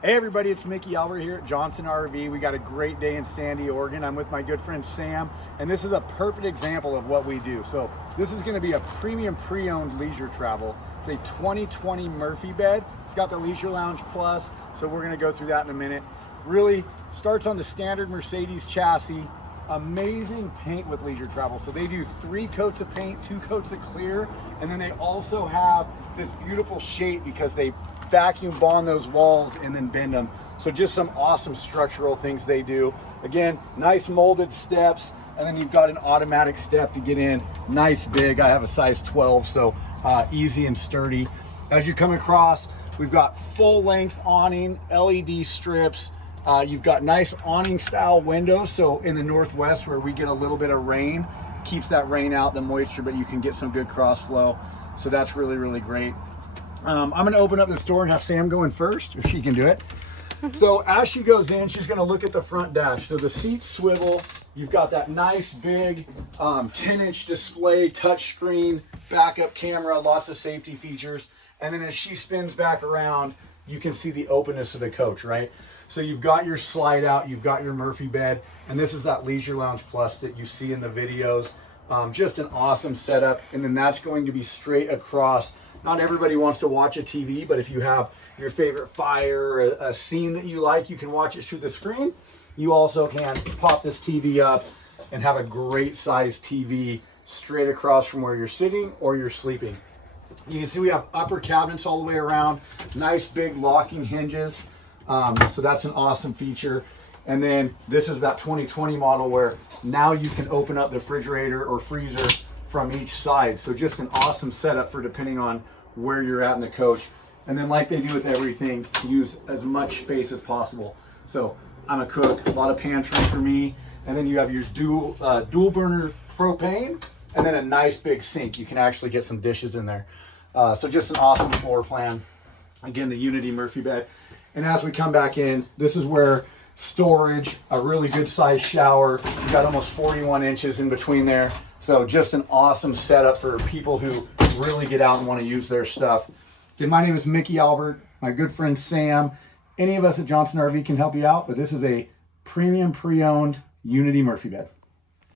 Hey everybody, it's Mickey Albert here at Johnson RV. We got a great day in Sandy, Oregon. I'm with my good friend Sam, and this is a perfect example of what we do. So this is gonna be a premium pre-owned leisure travel. It's a 2020 Murphy bed. It's got the Leisure Lounge Plus, so we're gonna go through that in a minute. Really starts on the standard Mercedes chassis. Amazing paint with leisure travel. So they do 3 coats of paint, 2 coats of clear, and then they also have this beautiful shape because they vacuum bond those walls and then bend them. So just some awesome structural things they do. Again, nice molded steps, and then you've got an automatic step to get in. Nice big. I have a size 12, so easy and sturdy. As you come across, we've got full length awning, LED strips. You've got nice awning style windows. So in the Northwest where we get a little bit of rain, keeps that rain out, the moisture, but you can get some good cross flow. So that's really, really great. I'm going to open up this door and have Sam go in first, or she can do it. So as she goes in, she's going to look at the front dash. So the seats swivel. You've got that nice big 10-inch display, touchscreen, backup camera, lots of safety features. And then as she spins back around, you can see the openness of the coach, right? So you've got your slide out, you've got your Murphy bed, and this is that Leisure Lounge Plus that you see in the videos. Just an awesome setup. And then that's going to be straight across. Not everybody wants to watch a TV, but if you have your favorite fire, a scene that you like, you can watch it through the screen. You also can pop this TV up and have a great size TV straight across from where you're sitting or you're sleeping. You can see we have upper cabinets all the way around, nice big locking hinges. So that's an awesome feature. And then this is that 2020 model where now you can open up the refrigerator or freezer from each side. So just an awesome setup for depending on where you're at in the coach. And then like they do with everything, use as much space as possible. So I'm a cook, a lot of pantry for me. And then you have your dual burner propane, and then a nice big sink. You can actually get some dishes in there. So just an awesome floor plan. Again, the Unity Murphy bed. And as we come back in, this is where storage, a really good sized shower. You've got almost 41 inches in between there. So just an awesome setup for people who really get out and want to use their stuff. Again, my name is Mickey Albert, my good friend Sam. Any of us at Johnson RV can help you out, but this is a premium pre-owned Unity Murphy bed.